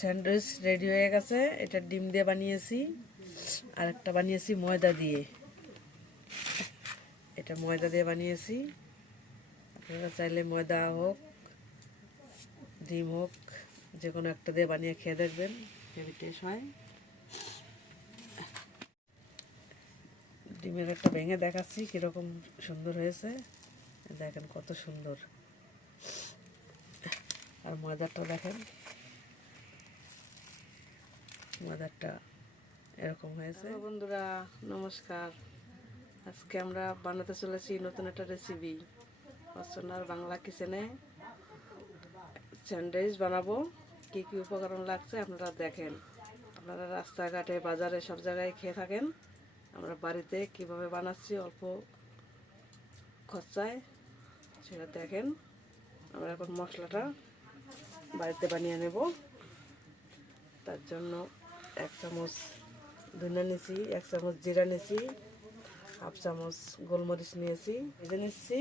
Sandwich ready হয়ে গেছে। এটা ডিম দিয়ে বানিয়েছি, আর একটা বানিয়েছি ময়দা দিয়ে। এটা ময়দা দিয়ে বানিয়েছি। আপনারা চাইলে ময়দা হোক, ডিম হোক, যে কোনো একটা দিয়ে বানিয়ে খেয়ে দেখবেন, হেভি টেস্ট হয়। ডিমের একটা ভেঙে দেখাচ্ছি কীরকম সুন্দর হয়েছে, দেখেন কত সুন্দর। আর ময়দাটা দেখেন, ময়দাটা এরকম হয়েছে। বন্ধুরা নমস্কার, আজকে আমরা বানাতে চলেছি নতুন একটা রেসিপি। অর্চনার বাংলা কিচেনে স্যান্ডউইচ বানাবো। কী কী উপকরণ লাগছে আপনারা দেখেন। আপনারা রাস্তাঘাটে, বাজারে সব জায়গায় খেয়ে থাকেন। আমরা বাড়িতে কিভাবে বানাচ্ছি অল্প খরচায়, সেটা দেখেন। আমরা এখন মশলাটা বাড়িতে বানিয়ে নেব। তার জন্য 1 চামচ ধনে নিয়েছি, 1 চামচ জিরা নিয়েছি, 1/2 চামচ গোলমরিচ নিয়েছি, ভেজে নিচ্ছি।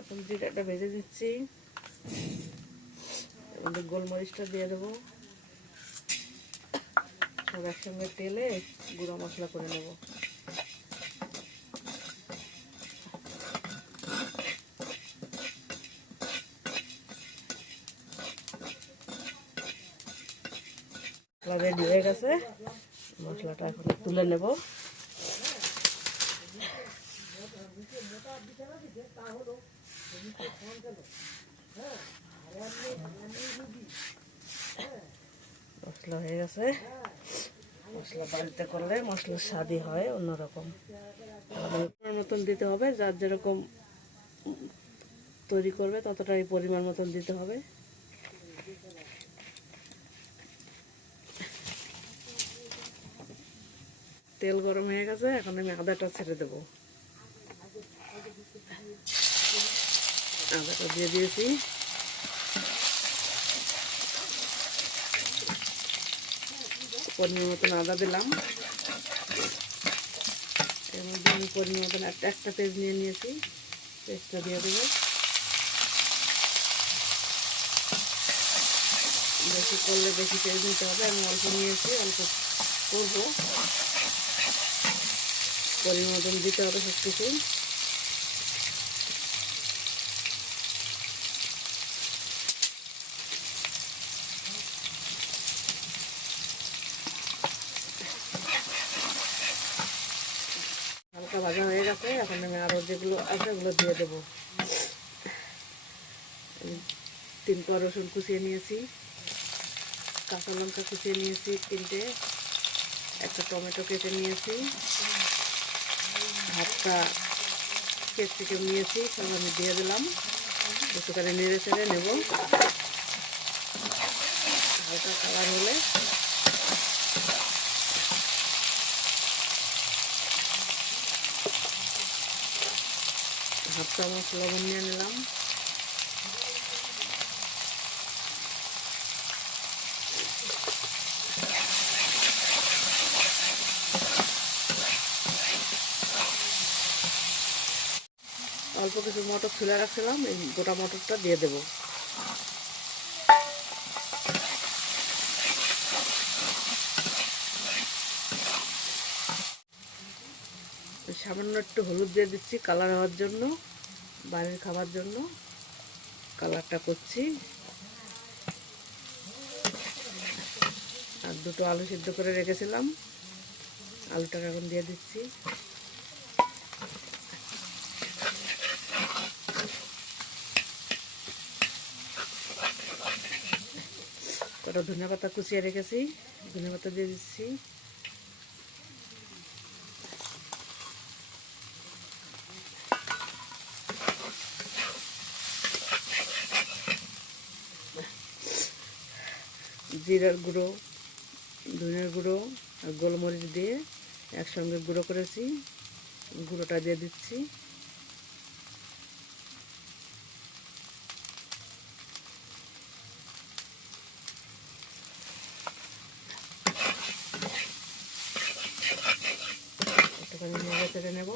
এখন জিরাটা ভেজে দিচ্ছি, এবার গোলমরিচটা দিয়ে দেবো। সব একসঙ্গে তেলে গুঁড়ো মশলা করে নেব। মশলা রেডি হয়ে গেছে, মশলাটা এখন তুলে নেব। মশলা হয়ে গেছে। মশলা বাড়িতে করলে মশলার স্বাদই হয় অন্যরকম। মতন দিতে হবে, যার যেরকম তৈরি করবে ততটাই পরিমাণ মতন দিতে হবে। তেল গরম হয়ে গেছে, এখন আমি আদাটা ছেড়ে দেবো। আদাটা দিয়ে দিয়েছি। পরিমাণ মতন আদা দিলাম। এর মধ্যে আমি পরিমাণ মতন একটা পেঁয়াজ নিয়ে নিয়েছি, পেঁয়াজটা দিয়ে দেবো। বেশি করলে বেশি পেঁয়াজ নিতে হবে, আমি অল্প নিয়েছি, অল্প করবো। পরিমাণ মতন দিতে হবে সব কিছু। হালকা ভাজা হয়ে গেছে, এখন আমি আরও যেগুলো আছে ওগুলো দিয়ে দেবো। 3 কোয়া রসুন কুচিয়ে নিয়েছি, কাঁচা লঙ্কা কুচিয়ে নিয়েছি 3টে, একটা টমেটো কেটে নিয়েছি, 1/2টা ক্যাপসিকাম নিয়েছি, সব আমি দিয়ে দিলাম। একটু করে নেড়ে চেড়ে নেব। হালকা কালার হলে 1/2 চামচ লবণ নিয়ে নিলাম। অল্প কিছু মটর ছুলে রাখছিলাম, এই গোটা মটরটা দিয়ে দেব। সামান্য একটু হলুদ দিয়ে দিচ্ছি কালার হওয়ার জন্য, বাড়ির খাবার জন্য কালারটা করছি। আর 2টো আলু সিদ্ধ করে রেখেছিলাম, আলুটাকে এখন দিয়ে দিচ্ছি। কটা ধনেপাতা কুচিয়ে রেখেছি, ধনেপাতা দিয়ে দিচ্ছি। জিরার গুঁড়ো, ধনের গুঁড়ো আর গোলমরিচ দিয়ে একসঙ্গে গুঁড়ো করেছি, গুঁড়োটা দিয়ে দিচ্ছি। একটুখানি নেড়ে চেড়ে নেব।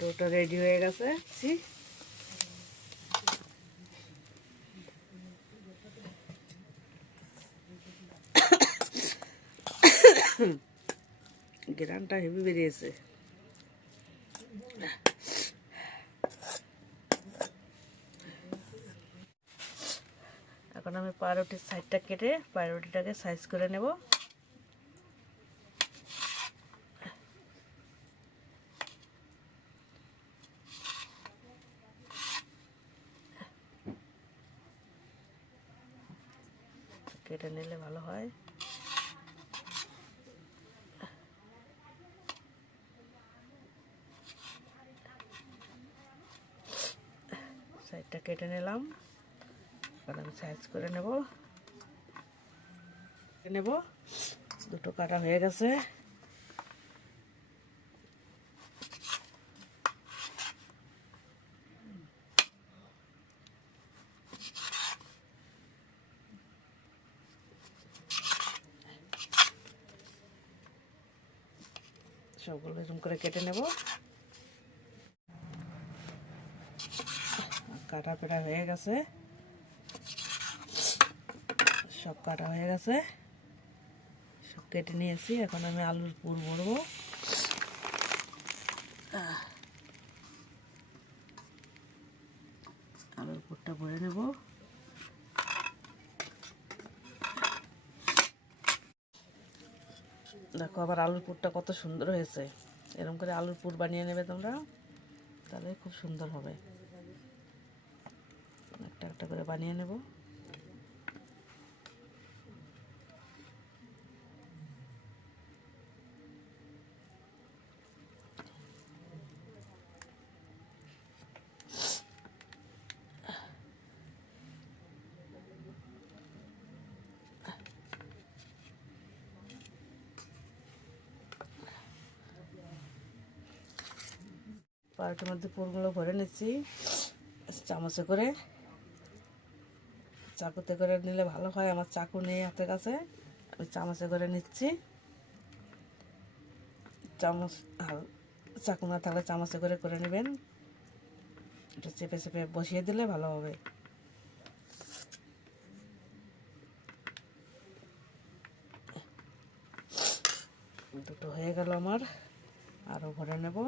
ডোটা রেডি হয়ে গেছে। গ্রানটা হেভি বেরিয়েছে। এখন আমি পাউরুটির সাইডটা কেটে পাউরুটিটাকে সাইজ করে নেব। কেটে নিলে ভালো হয়। সাইডটা কেটে নিলাম। এবার আমি সাইজ করে নেব। দুটো কাটা হয়ে গেছে। সবগুলো এরকম করে কেটে নেব। কাটা পেটা হয়ে গেছে, সব কাটা হয়ে গেছে, সব কেটে নিয়েছি। এখন আমি আলুর পুর ভরবো। আলুর পুরটা ভরে নেব। দেখো আবার আলুর পুরটা কত সুন্দর হয়েছে। এরকম করে আলুর পুর বানিয়ে নেবে তোমরা, তাহলে খুব সুন্দর হবে। একটা একটা করে বানিয়ে নেব। পাউরুটির মধ্যে পুরগুলো ভরে নিচ্ছি চামচে করে। চাকুতে করে নিলে ভালো হয়, আমার চাকু নেই হাতের কাছে, আমি চামচে করে নিচ্ছি। চামচ চাকু না থাকলে চামচে করে নেবেন। এটা চেপে চেপে বসিয়ে দিলে ভালো হবে। দুটো হয়ে গেল আমার, আরও ভরে নেব।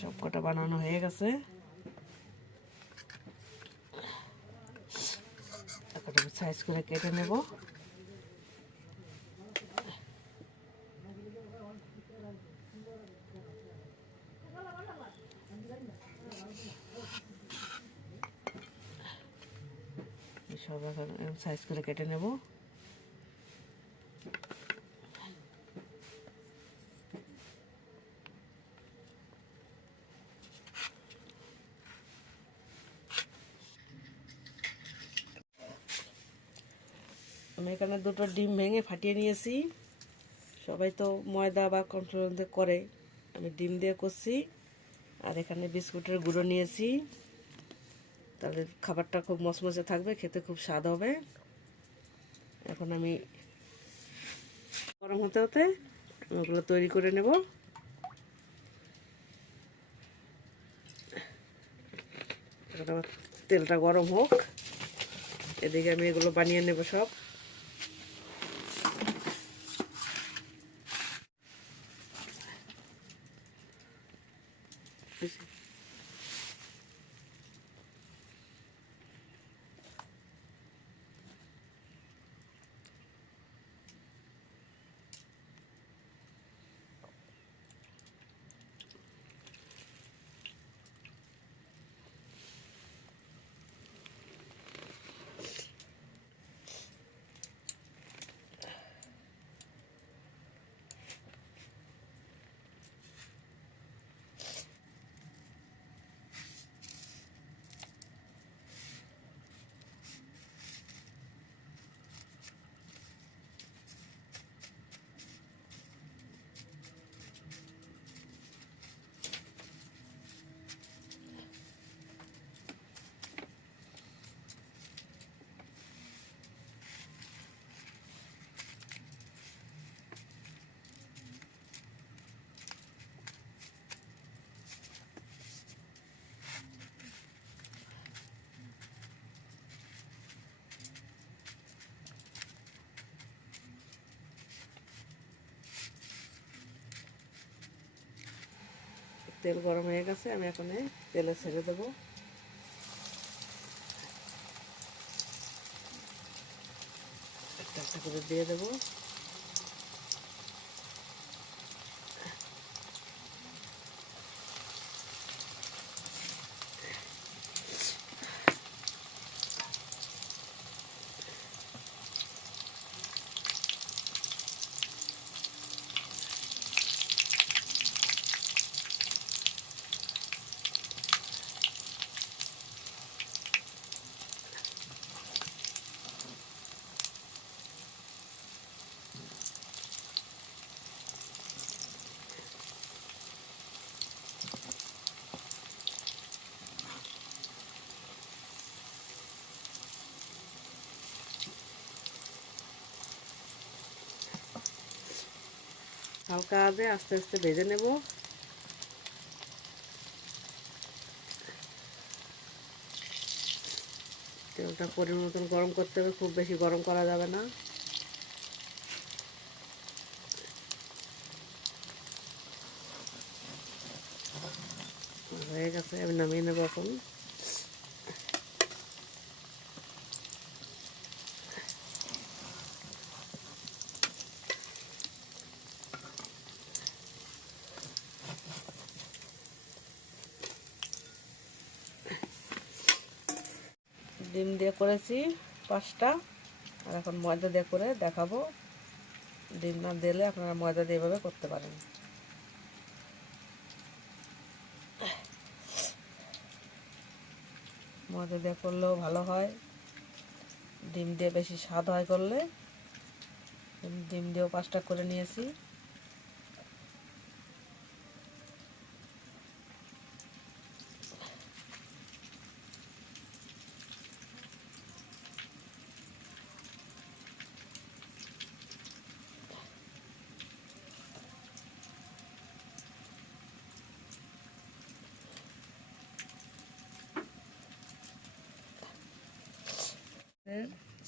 সব কটা বানানো হয়ে গেছে। এখন আমি সাইজ করে কেটে নেব। সব এখন সাইজ করে কেটে নেব। আমি এখানে দুটো ডিম ভেঙে ফাটিয়ে নিয়েছি। সবাই তো ময়দা বা কর্নফ্লাওয়ার দিয়ে করে, আমি ডিম দিয়ে করছি। আর এখানে বিস্কুটের গুঁড়ো নিয়েছি, তাহলে খাবারটা খুব মচমচে থাকবে, খেতে খুব স্বাদ হবে। এখন আমি গরম হতে হতে ওগুলো তৈরি করে নেব। তেলটা গরম হোক, এদিকে আমি এগুলো বানিয়ে নেব সব। তেল গরম হয়ে গেছে, আমি এখন তেলে ছেড়ে দেবো। একটা একটা করে দিয়ে দেবো। হালকা আঁচে আস্তে আস্তে ভেজে নেব। তেলটা পরিমাণ মতন গরম করতে হবে, খুব বেশি গরম করা যাবে না। হয়ে গেছে, আমি নামিয়ে নেব এখন। ডিম দিয়ে করেছি 5টা, আর এখন ময়দা দিয়ে করে দেখাবো। ডিম না দিলে আপনারা ময়দা দিয়ে এভাবে করতে পারেন। ময়দা দিয়ে করলেও ভালো হয়, ডিম দিয়ে বেশি স্বাদ হয় করলে। ডিম দিয়েও 5টা করে নিয়েছি।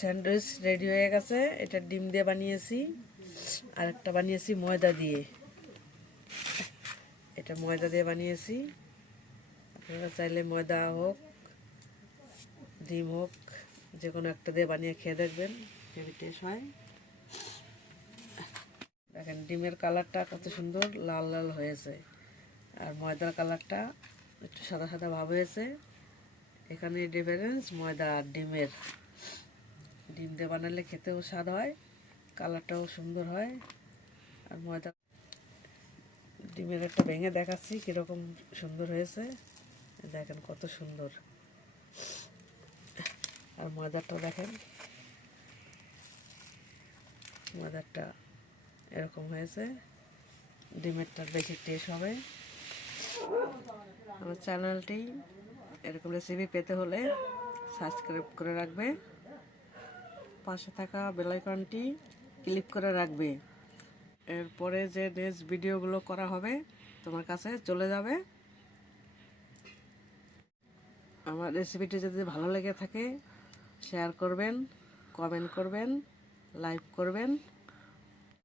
স্যান্ডউইচ রেডি হয়ে গেছে। এটা ডিম দিয়ে বানিয়েছি, আর একটা বানিয়েছি ময়দা দিয়ে। এটা ময়দা দিয়ে বানিয়েছি। আপনারা চাইলে ময়দা হোক, ডিম হোক, যে কোনো একটা দিয়ে বানিয়ে খেয়ে দেখবেন, হেভি টেস্ট হয়। দেখেন ডিমের কালারটা কত সুন্দর লাল লাল হয়েছে, আর ময়দার কালারটা একটু সাদা সাদা ভাব হয়েছে। এখানে ডিফারেন্স ময়দা আর ডিমের। ডিম দিয়ে বানালে খেতেও স্বাদ হয়, কালারটাও সুন্দর হয়। আর ময়দা, ডিমের একটা ভেঙে দেখাচ্ছি কীরকম সুন্দর হয়েছে, দেখেন কত সুন্দর। আর ময়দারটা দেখেন, ময়দারটা এরকম হয়েছে। ডিমেরটা বেশি টেস্ট হবে। আমার চ্যানেলটি এরকম রেসিপি পেতে হলে সাবস্ক্রাইব করে রাখবে, পাশে থাকা বেল আইকনটি ক্লিক করে রাখবে। এরপরে যে নেক্সট ভিডিওগুলো করা হবে তোমার কাছে চলে যাবে। আমার রেসিপিটি যদি ভালো লেগে থাকে শেয়ার করবেন, কমেন্ট করবেন, লাইক করবেন।